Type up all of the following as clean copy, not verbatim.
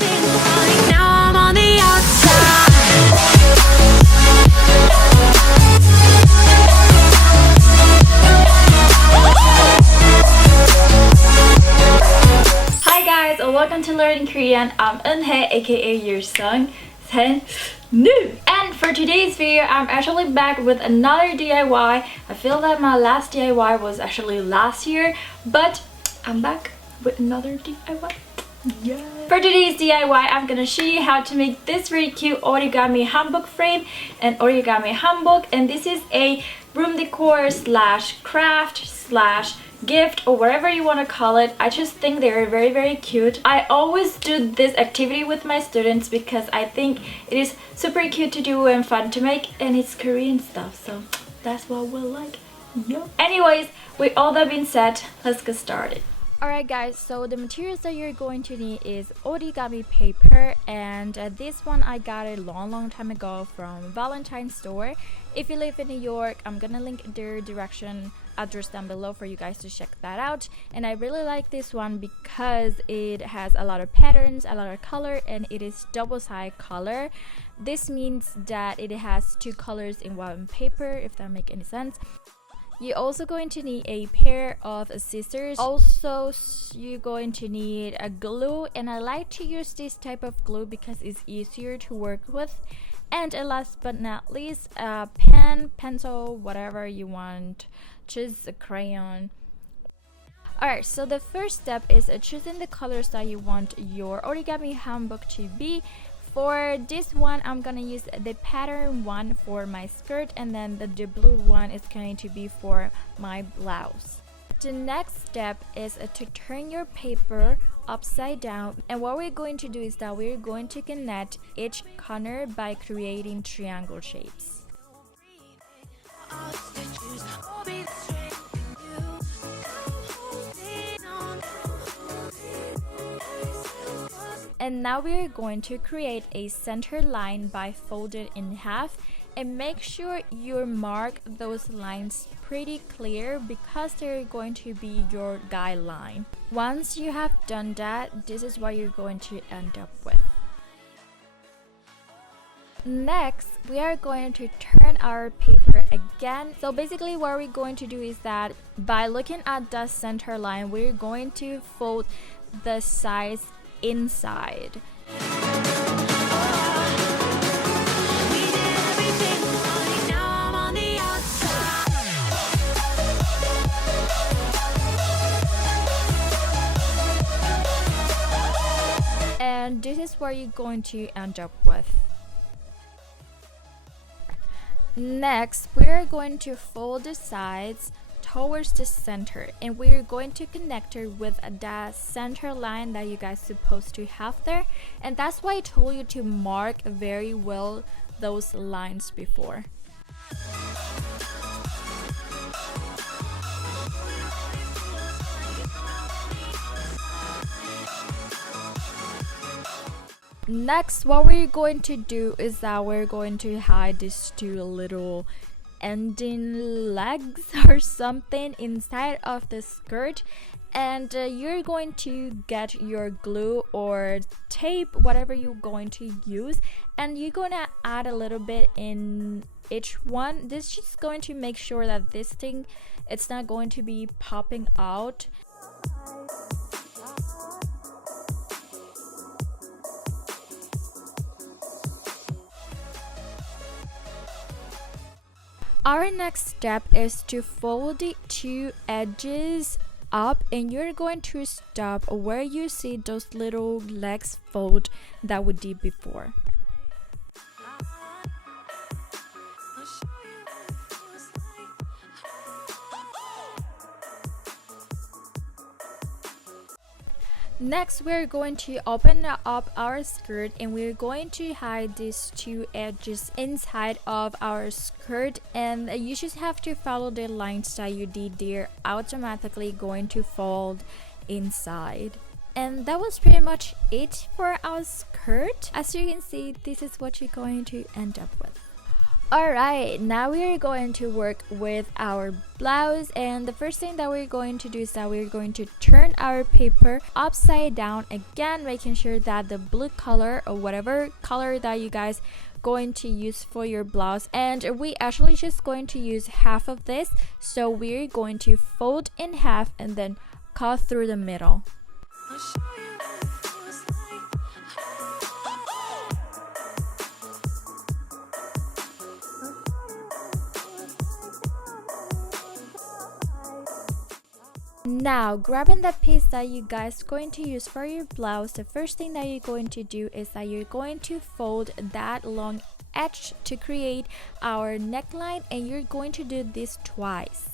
Now I'm on the outside. Hi guys, welcome to Learning Korean. I'm EunHye, aka your song new. And for today's video, I'm actually back with another DIY. I feel that my last DIY was actually last year, but I'm back with another DIY. Yeah. For today's DIY, I'm gonna show you how to make this really cute origami hanbok frame and origami hanbok, and this is a room decor slash craft slash gift or whatever you want to call it. I just think they're very cute. I always do this activity with my students because I think it is super cute to do and fun to make, and it's Korean stuff, so that's what we'll like. Yep. Anyways, with all that being said, let's get started. Alright guys, so the materials that you're going to need is origami paper, and this one I got a long time ago from Valentine store. If you live in New York, I'm gonna link their direction address down below for you guys to check that out. And I really like this one because it has a lot of patterns, a lot of color, and it is double-sided color. This means that it has two colors in one paper, if that makes any sense. You're also going to need a pair of scissors. Also, you're going to need a glue, and I like to use this type of glue because it's easier to work with. And last but not least, a pen, pencil, whatever you want. Choose a crayon. Alright, so the first step is choosing the colors that you want your origami hanbok to be. For this one, I'm gonna use the pattern one for my skirt, and then the blue one is going to be for my blouse. The next step is to turn your paper upside down, and what we're going to do is that we're going to connect each corner by creating triangle shapes. And now we're going to create a center line by folding in half, and make sure you mark those lines pretty clear because they're going to be your guideline. Once you have done that, this is what you're going to end up with. Next, we are going to turn our paper again. So basically what we're going to do is that by looking at the center line, we're going to fold the sides inside. And this is where you're going to end up with. Next, we're going to fold the sides towards the center, and we're going to connect her with that center line that you guys supposed to have there, and that's why I told you to mark very well those lines before. Next, what we're going to do is that we're going to hide these two little ending legs or something inside of the skirt, and you're going to get your glue or tape, whatever you're going to use, and you're gonna add a little bit in each one. This is just going to make sure that this thing, it's not going to be popping out. Our next step is to fold the two edges up, and you're going to stop where you see those little legs fold that we did before. Next, we're going to open up our skirt, and we're going to hide these two edges inside of our skirt, and you just have to follow the lines that you did. They're automatically going to fold inside. And that was pretty much it for our skirt. As you can see, this is what you're going to end up with. Alright, now we are going to work with our blouse, and the first thing that we're going to do is that we're going to turn our paper upside down again, making sure that the blue color or whatever color that you guys going to use for your blouse, and we actually just going to use half of this, so we're going to fold in half and then cut through the middle. Now, grabbing the piece that you guys going to use for your blouse, the first thing that you're going to do is that you're going to fold that long edge to create our neckline, and you're going to do this twice.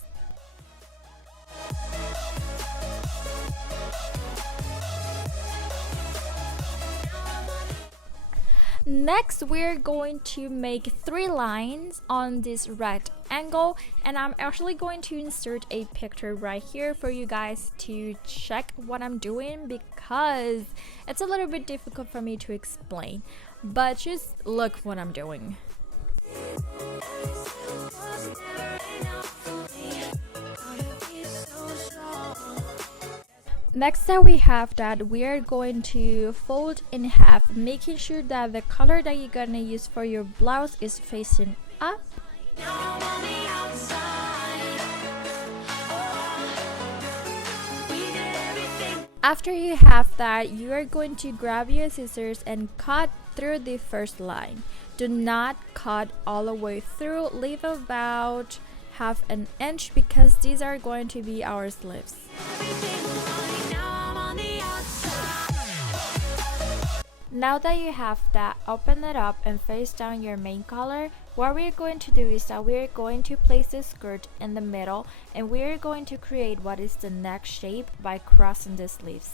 Next, we're going to make 3 lines on this rectangle, and I'm actually going to insert a picture right here for you guys to check what I'm doing, because it's a little bit difficult for me to explain, but just look what I'm doing. Next that we have that we are going to fold in half, making sure that the color that you're gonna use for your blouse is facing up. After you have that, you are going to grab your scissors and cut through the first line. Do not cut all the way through, leave about half an inch, because these are going to be our sleeves. Now that you have that, open it up and face down your main color. What we're going to do is that we're going to place the skirt in the middle, and we're going to create what is the neck shape by crossing the sleeves.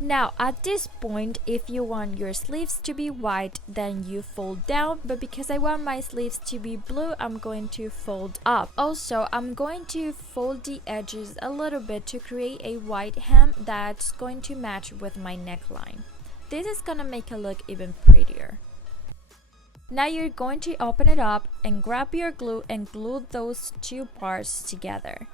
Now at this point, if you want your sleeves to be white, then you fold down, but because I want my sleeves to be blue, I'm going to fold up. Also, I'm going to fold the edges a little bit to create a white hem that's going to match with my neckline. This is gonna make it look even prettier. Now you're going to open it up and grab your glue and glue those 2 parts together.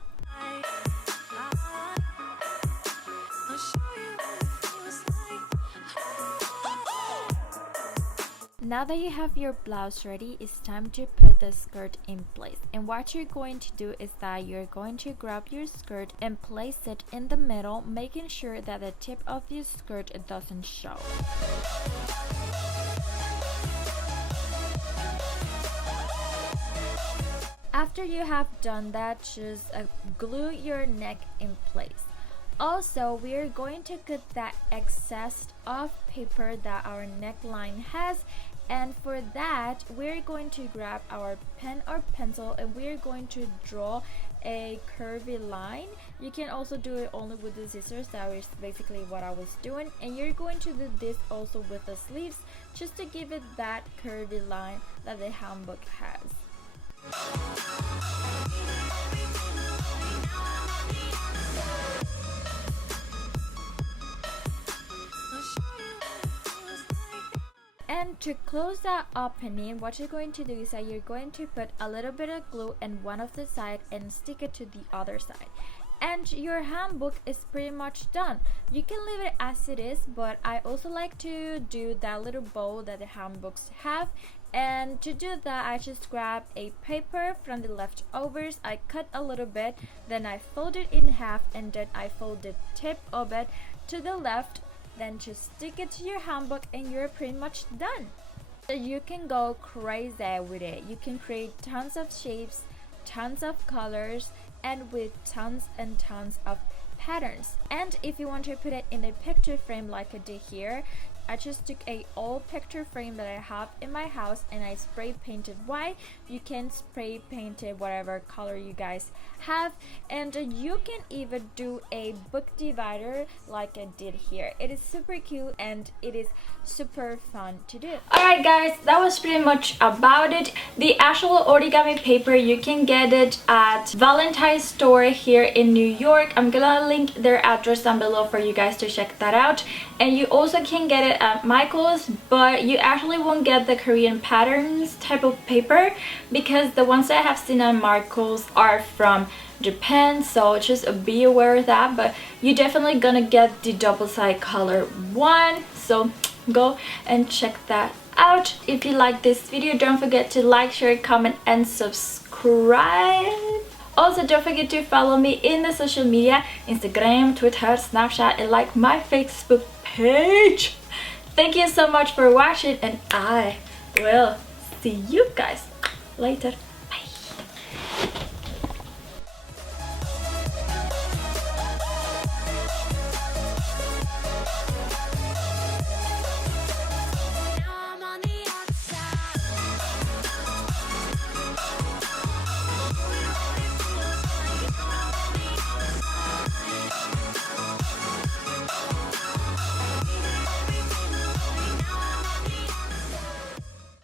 Now that you have your blouse ready, it's time to put the skirt in place. And what you're going to do is that you're going to grab your skirt and place it in the middle, making sure that the tip of your skirt doesn't show. After you have done that, just glue your neck in place. Also, we are going to cut that excess of paper that our neckline has, and for that we're going to grab our pen or pencil and we're going to draw a curvy line. You can also do it only with the scissors. That was basically what I was doing, and you're going to do this also with the sleeves, just to give it that curvy line that the handbook has. And to close that opening, what you're going to do is that you're going to put a little bit of glue in one of the side and stick it to the other side. And your handbook is pretty much done. You can leave it as it is, but I also like to do that little bow that the handbooks have. And to do that, I just grab a paper from the leftovers, I cut a little bit, then I fold it in half, and then I fold the tip of it to the left. Then just stick it to your handbook and you're pretty much done. So you can go crazy with it. You can create tons of shapes, tons of colors, and with tons and tons of patterns. And if you want to put it in a picture frame like I did here, I just took a old picture frame that I have in my house and I spray painted white. You can spray paint it whatever color you guys have, and you can even do a book divider like I did here. It is super cute and it is super fun to do. Alright guys, that was pretty much about it. The actual origami paper, you can get it at Valentine store here in New York. I'm gonna link their address down below for you guys to check that out. And you also can get it at Michael's, but you actually won't get the Korean patterns type of paper because the ones that I have seen at Michael's are from Japan, so just be aware of that. But you're definitely gonna get the double side color one, so go and check that out. If you like this video, don't forget to like, share, comment and subscribe. Also, don't forget to follow me in the social media, Instagram, Twitter, Snapchat, and like my Facebook page. Thank you so much for watching, and I will see you guys later.